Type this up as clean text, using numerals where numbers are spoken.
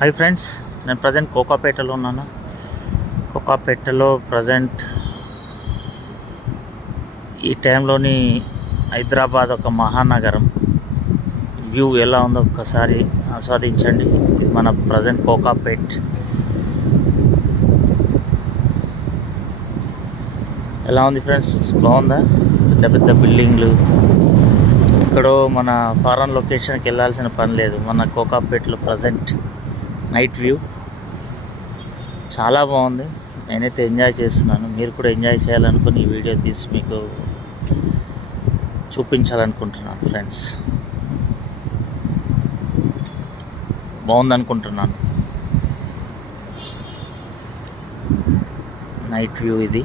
Hi friends, నేను present కోకాపేటలో ఉన్నాను. కోకాపేటలో present ఈ టైంలోని హైదరాబాద్ ఒక మహానగరం వ్యూ ఎలా ఉందో ఒక్కసారి ఆస్వాదించండి. ఇది మన ప్రజెంట్ కోకాపేట్. ఎలా ఉంది ఫ్రెండ్స్? బాగుందా? పెద్ద పెద్ద బిల్డింగ్లు. ఎక్కడో మన ఫారెన్ లొకేషన్కి వెళ్ళాల్సిన పని లేదు. మన కోకాపేట్లో ప్రజెంట్ నైట్ వ్యూ చాలా బాగుంది. నేనైతే ఎంజాయ్ చేస్తున్నాను. మీరు కూడా ఎంజాయ్ చేయాలనుకుని ఈ వీడియో తీసి మీకు చూపించాలనుకుంటున్నాను ఫ్రెండ్స్. బాగుందనుకుంటున్నాను. నైట్ వ్యూ ఇది.